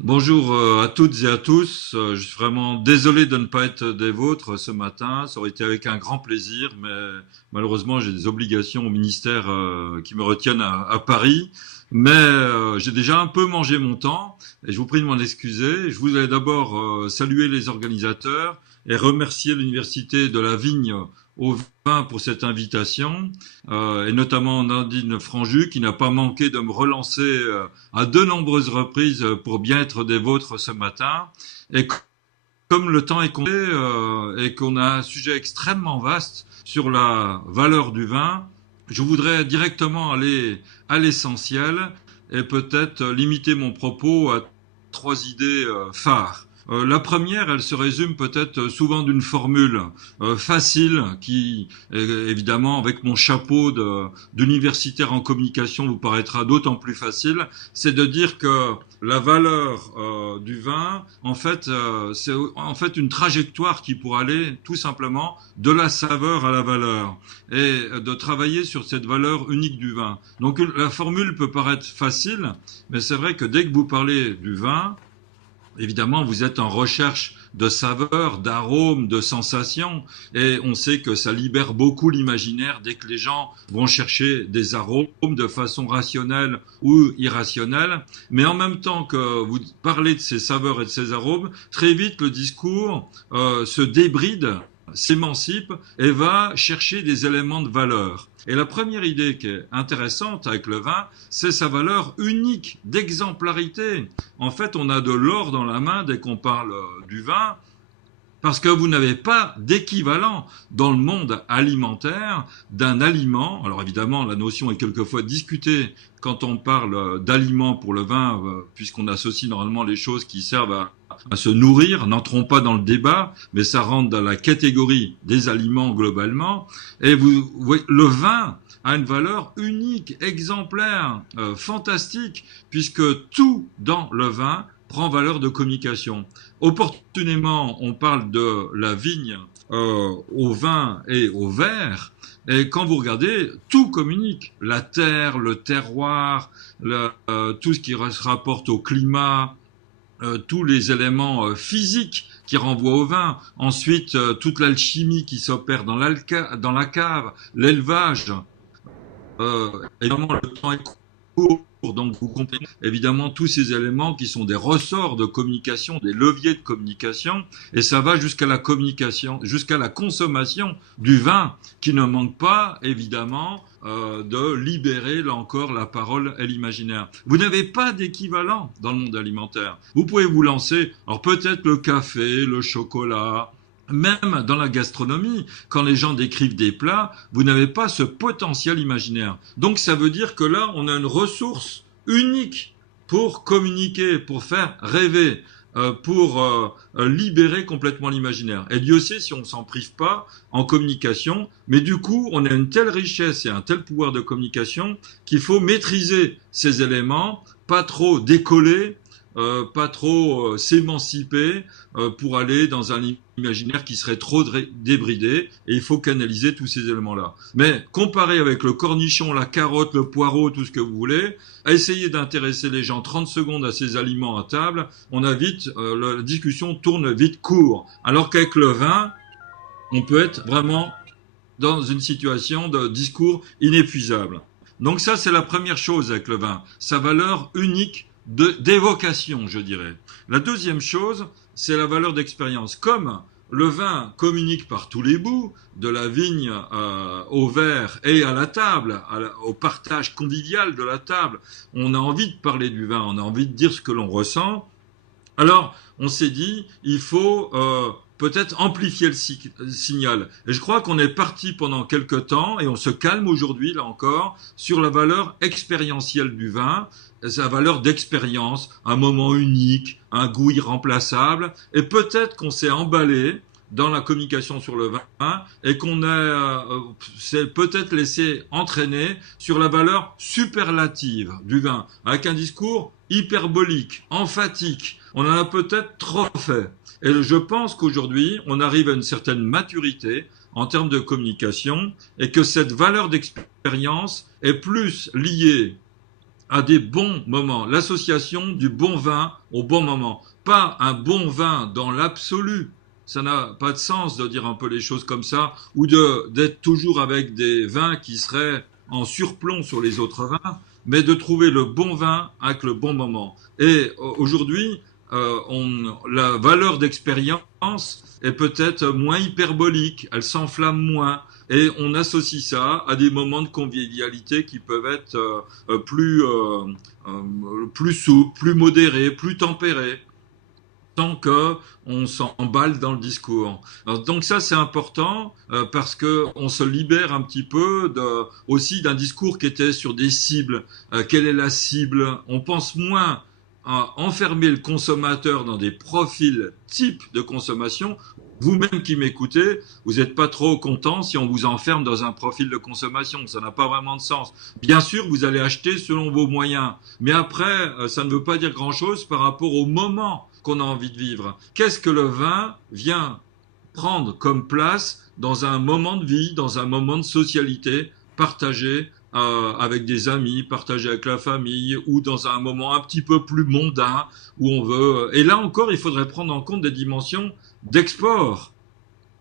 Bonjour à toutes et à tous. Je suis vraiment désolé de ne pas être des vôtres ce matin. Ça aurait été avec un grand plaisir, mais malheureusement j'ai des obligations au ministère qui me retiennent à Paris. Mais j'ai déjà un peu mangé mon temps et je vous prie de m'en excuser. Je voulais d'abord saluer les organisateurs et remercier l'Université de la Vigne au vin pour cette invitation, et notamment Nadine Franju qui n'a pas manqué de me relancer à de nombreuses reprises pour bien être des vôtres ce matin. Et comme le temps est compté et qu'on a un sujet extrêmement vaste sur la valeur du vin, je voudrais directement aller à l'essentiel et peut-être limiter mon propos à trois idées phares. La première, elle se résume peut-être souvent d'une formule facile qui, évidemment, avec mon chapeau d'universitaire en communication, vous paraîtra d'autant plus facile, c'est de dire que la valeur du vin, en fait, c'est en fait une trajectoire qui pourrait aller tout simplement de la saveur à la valeur et de travailler sur cette valeur unique du vin. Donc la formule peut paraître facile, mais c'est vrai que dès que vous parlez du vin, évidemment, vous êtes en recherche de saveurs, d'arômes, de sensations, et on sait que ça libère beaucoup l'imaginaire dès que les gens vont chercher des arômes de façon rationnelle ou irrationnelle. Mais en même temps que vous parlez de ces saveurs et de ces arômes, très vite le discours se débride, s'émancipe et va chercher des éléments de valeur. Et la première idée qui est intéressante avec le vin, c'est sa valeur unique, d'exemplarité. En fait, on a de l'or dans la main dès qu'on parle du vin, parce que vous n'avez pas d'équivalent dans le monde alimentaire d'un aliment. Alors évidemment, la notion est quelquefois discutée quand on parle d'aliments pour le vin, puisqu'on associe normalement les choses qui servent à se nourrir. N'entrons pas dans le débat, mais ça rentre dans la catégorie des aliments globalement. Et vous voyez, le vin a une valeur unique, exemplaire, fantastique, puisque tout dans le vin prend valeur de communication. Opportunément, on parle de la vigne au vin et au verre, et quand vous regardez, tout communique. La terre, le terroir, tout ce qui se rapporte au climat, tous les éléments physiques qui renvoient au vin. Ensuite, toute l'alchimie qui s'opère dans la cave, l'élevage. Évidemment, le temps est court, donc vous comprenez évidemment tous ces éléments qui sont des ressorts de communication, des leviers de communication, et ça va jusqu'à la communication, jusqu'à la consommation du vin, qui ne manque pas, évidemment, de libérer, là encore, la parole et l'imaginaire. Vous n'avez pas d'équivalent dans le monde alimentaire. Vous pouvez vous lancer, alors peut-être le café, le chocolat, même dans la gastronomie, quand les gens décrivent des plats, vous n'avez pas ce potentiel imaginaire. Donc ça veut dire que là, on a une ressource unique pour communiquer, pour faire rêver, pour libérer complètement l'imaginaire. Et Dieu sait si on ne s'en prive pas en communication, mais du coup, on a une telle richesse et un tel pouvoir de communication qu'il faut maîtriser ces éléments, pas trop décoller, pas trop s'émanciper pour aller dans un imaginaire qui serait trop débridé, et il faut canaliser tous ces éléments-là. Mais comparé avec le cornichon, la carotte, le poireau, tout ce que vous voulez, essayez d'intéresser les gens 30 secondes à ces aliments à table, on a vite, la discussion tourne vite court. Alors qu'avec le vin, on peut être vraiment dans une situation de discours inépuisable. Donc ça, c'est la première chose avec le vin, sa valeur unique d'évocation, je dirais. La deuxième chose, c'est la valeur d'expérience. Comme le vin communique par tous les bouts, de la vigne au verre et à la table, au partage convivial de la table, on a envie de parler du vin, on a envie de dire ce que l'on ressent. Alors, on s'est dit, il faut peut-être amplifier le signal. Et je crois qu'on est parti pendant quelques temps, et on se calme aujourd'hui, là encore, sur la valeur expérientielle du vin, sa valeur d'expérience, un moment unique, un goût irremplaçable, et peut-être qu'on s'est emballé dans la communication sur le vin et qu'on s'est peut-être laissé entraîner sur la valeur superlative du vin, avec un discours hyperbolique, emphatique. On en a peut-être trop fait. Et je pense qu'aujourd'hui, on arrive à une certaine maturité en termes de communication et que cette valeur d'expérience est plus liée à des bons moments. L'association du bon vin au bon moment. Pas un bon vin dans l'absolu. Ça n'a pas de sens de dire un peu les choses comme ça, ou d'être toujours avec des vins qui seraient en surplomb sur les autres vins, mais de trouver le bon vin avec le bon moment. Et aujourd'hui, la valeur d'expérience est peut-être moins hyperbolique, elle s'enflamme moins, et on associe ça à des moments de convivialité qui peuvent être plus souples, plus modérés, plus tempérés, tant qu'on s'emballe dans le discours. Alors, donc ça c'est important parce que on se libère un petit peu aussi d'un discours qui était sur des cibles. Quelle est la cible? On pense moins à enfermer le consommateur dans des profils types de consommation. Vous-même qui m'écoutez, vous n'êtes pas trop content si on vous enferme dans un profil de consommation. Ça n'a pas vraiment de sens. Bien sûr, vous allez acheter selon vos moyens. Mais après, ça ne veut pas dire grand-chose par rapport au moment qu'on a envie de vivre. Qu'est-ce que le vin vient prendre comme place dans un moment de vie, dans un moment de socialité partagé avec des amis, partagé avec la famille, ou dans un moment un petit peu plus mondain où on veut. Et là encore, il faudrait prendre en compte des dimensions d'export.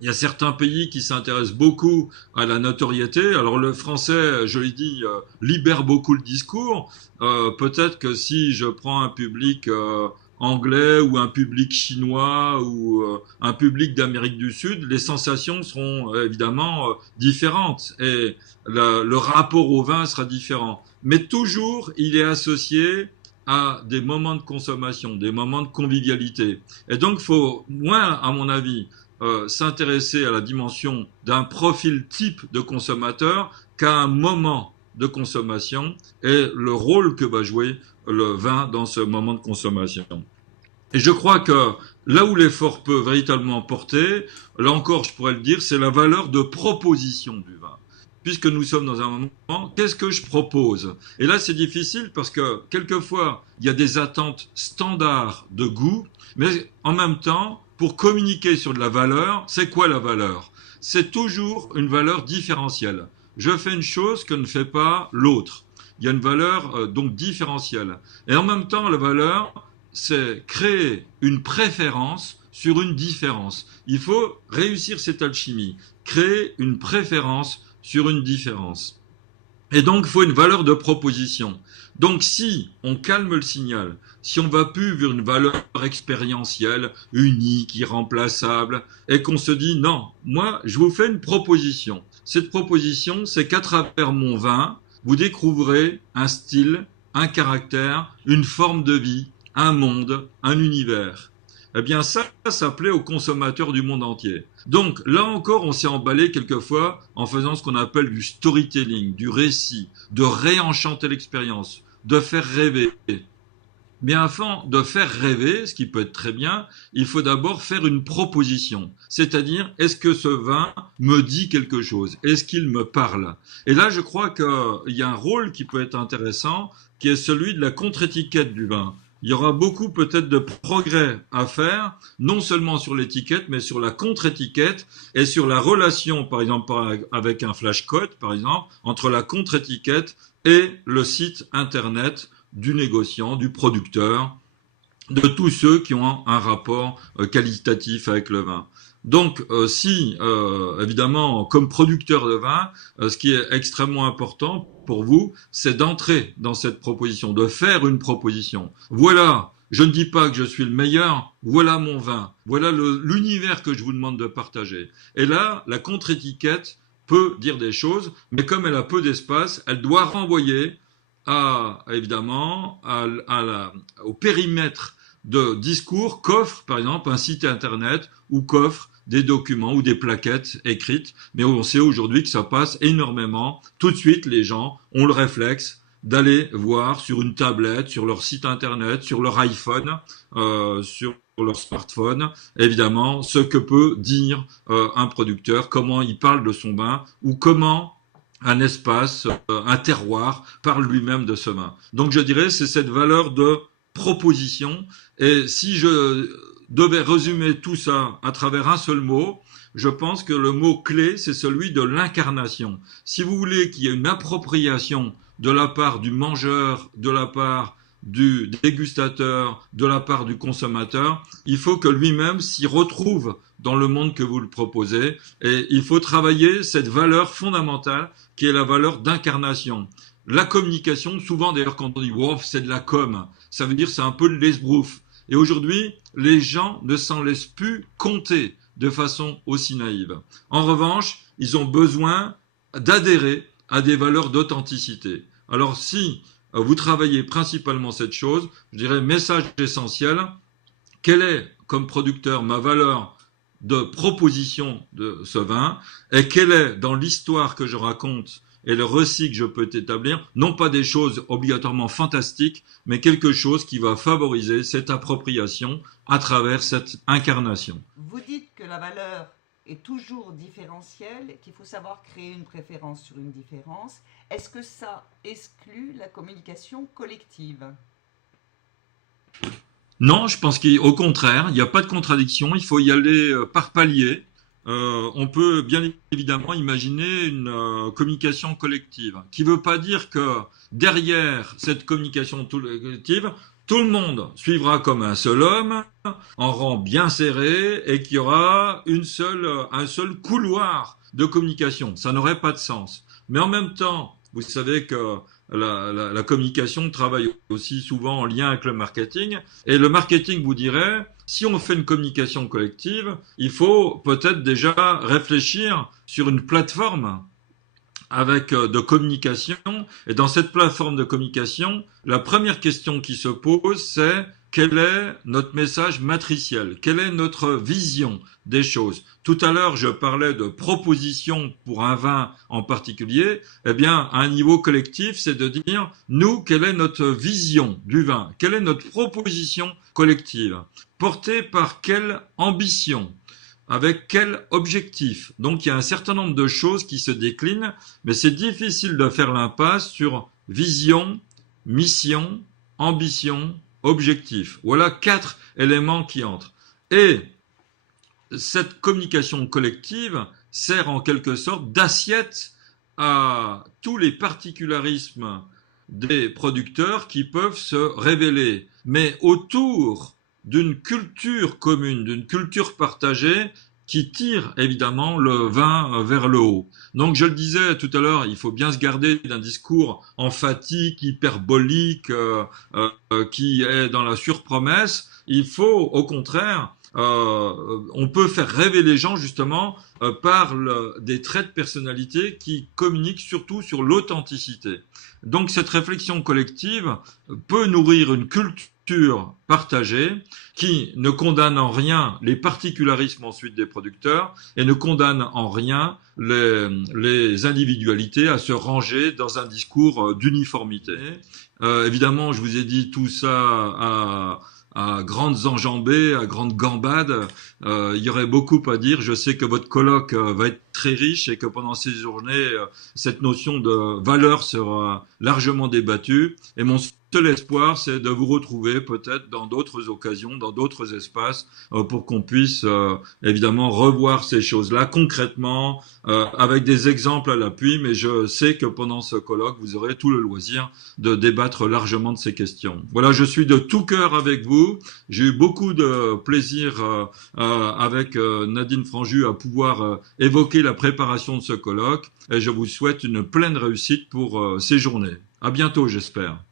Il y a certains pays qui s'intéressent beaucoup à la notoriété. Alors le français, je l'ai dit, libère beaucoup le discours. Peut-être que si je prends un public anglais ou un public chinois ou un public d'Amérique du Sud, les sensations seront évidemment différentes et le rapport au vin sera différent. Mais toujours, il est associé à des moments de consommation, des moments de convivialité. Et donc, il faut, moins, à mon avis, s'intéresser à la dimension d'un profil type de consommateur qu'à un moment de consommation et le rôle que va jouer le vin dans ce moment de consommation. Et je crois que là où l'effort peut véritablement porter, là encore je pourrais le dire, c'est la valeur de proposition du vin. Puisque nous sommes dans un moment, qu'est-ce que je propose? Et là c'est difficile parce que quelquefois il y a des attentes standards de goût, mais en même temps, pour communiquer sur de la valeur, c'est quoi la valeur? C'est toujours une valeur différentielle. Je fais une chose que ne fait pas l'autre. Il y a une valeur donc différentielle. Et en même temps, la valeur, c'est créer une préférence sur une différence. Il faut réussir cette alchimie, créer une préférence sur une différence. Et donc, il faut une valeur de proposition. Donc, si on calme le signal, si on va plus vers une valeur expérientielle, unique, irremplaçable, et qu'on se dit, non, moi, je vous fais une proposition. Cette proposition, c'est qu'à travers mon vin, vous découvrirez un style, un caractère, une forme de vie, un monde, un univers. Eh bien ça plaît aux consommateurs du monde entier. Donc là encore, on s'est emballé quelquefois en faisant ce qu'on appelle du storytelling, du récit, de réenchanter l'expérience, de faire rêver. Mais avant de faire rêver, ce qui peut être très bien, il faut d'abord faire une proposition. C'est-à-dire, est-ce que ce vin me dit quelque chose? Est-ce qu'il me parle? Et là, je crois qu'il y a un rôle qui peut être intéressant, qui est celui de la contre-étiquette du vin. Il y aura beaucoup peut-être de progrès à faire, non seulement sur l'étiquette, mais sur la contre-étiquette et sur la relation, par exemple, avec un flashcode, par exemple, entre la contre-étiquette et le site internet du négociant, du producteur, de tous ceux qui ont un rapport qualitatif avec le vin. Donc, évidemment, comme producteur de vin, ce qui est extrêmement important pour vous, c'est d'entrer dans cette proposition, de faire une proposition. Voilà, je ne dis pas que je suis le meilleur, voilà mon vin, voilà l'univers que je vous demande de partager. Et là, la contre-étiquette peut dire des choses, mais comme elle a peu d'espace, elle doit renvoyer évidemment, au périmètre de discours qu'offre, par exemple, un site internet ou qu'offre des documents ou des plaquettes écrites. Mais on sait aujourd'hui que ça passe énormément. Tout de suite, les gens ont le réflexe d'aller voir sur une tablette, sur leur site internet, sur leur iPhone, sur leur smartphone, évidemment, ce que peut dire un producteur, comment il parle de son vin ou comment un espace, un terroir parle lui-même de ce vin. Donc je dirais c'est cette valeur de proposition. Et si je devais résumer tout ça à travers un seul mot, je pense que le mot clé c'est celui de l'incarnation. Si vous voulez qu'il y ait une appropriation de la part du mangeur, de la part du dégustateur, de la part du consommateur. Il faut que lui-même s'y retrouve dans le monde que vous le proposez et il faut travailler cette valeur fondamentale qui est la valeur d'incarnation. La communication, souvent d'ailleurs quand on dit wow, c'est de la com, ça veut dire c'est un peu de l'esbrouf. Et aujourd'hui, les gens ne s'en laissent plus compter de façon aussi naïve. En revanche, ils ont besoin d'adhérer à des valeurs d'authenticité. Alors si vous travaillez principalement cette chose, je dirais message essentiel, quelle est comme producteur ma valeur de proposition de ce vin et quelle est dans l'histoire que je raconte et le récit que je peux établir, non pas des choses obligatoirement fantastiques, mais quelque chose qui va favoriser cette appropriation à travers cette incarnation. Vous dites que la valeur est toujours différentielle, qu'il faut savoir créer une préférence sur une différence. Est-ce que ça exclut la communication collective ? Non, je pense qu'au contraire, il n'y a pas de contradiction, il faut y aller par palier. On peut bien évidemment imaginer une communication collective, qui ne veut pas dire que derrière cette communication collective, tout le monde suivra comme un seul homme, en rang bien serré, et qu'il y aura un seul couloir de communication. Ça n'aurait pas de sens. Mais en même temps, vous savez que la communication travaille aussi souvent en lien avec le marketing. Et le marketing vous dirait, si on fait une communication collective, il faut peut-être déjà réfléchir sur une plateforme avec de communication. Et dans cette plateforme de communication, la première question qui se pose, c'est quel est notre message matriciel? Quelle est notre vision des choses? Tout à l'heure, je parlais de proposition pour un vin en particulier. Eh bien, à un niveau collectif, c'est de dire, nous, quelle est notre vision du vin? Quelle est notre proposition collective? Portée par quelle ambition? Avec quel objectif? Donc, il y a un certain nombre de choses qui se déclinent, mais c'est difficile de faire l'impasse sur vision, mission, ambition, objectif. Voilà 4 éléments qui entrent. Et cette communication collective sert en quelque sorte d'assiette à tous les particularismes des producteurs qui peuvent se révéler, mais autour d'une culture commune, d'une culture partagée qui tire évidemment le vin vers le haut. Donc je le disais tout à l'heure, il faut bien se garder d'un discours emphatique, hyperbolique, qui est dans la surpromesse. Il faut au contraire, on peut faire rêver les gens justement par des traits de personnalité qui communiquent surtout sur l'authenticité. Donc cette réflexion collective peut nourrir une culture partagée qui ne condamne en rien les particularismes ensuite des producteurs et ne condamne en rien les individualités à se ranger dans un discours d'uniformité. Évidemment, je vous ai dit tout ça à grandes enjambées, à grandes gambades. Il y aurait beaucoup à dire. Je sais que votre colloque va être très riche et que pendant ces journées, cette notion de valeur sera largement débattue. Et mon seul espoir, c'est de vous retrouver peut-être dans d'autres occasions, dans d'autres espaces, pour qu'on puisse évidemment revoir ces choses-là concrètement, avec des exemples à l'appui. Mais je sais que pendant ce colloque, vous aurez tout le loisir de débattre largement de ces questions. Voilà, je suis de tout cœur avec vous. J'ai eu beaucoup de plaisir avec Nadine Franju à pouvoir évoquer la préparation de ce colloque et je vous souhaite une pleine réussite pour ces journées. À bientôt, j'espère.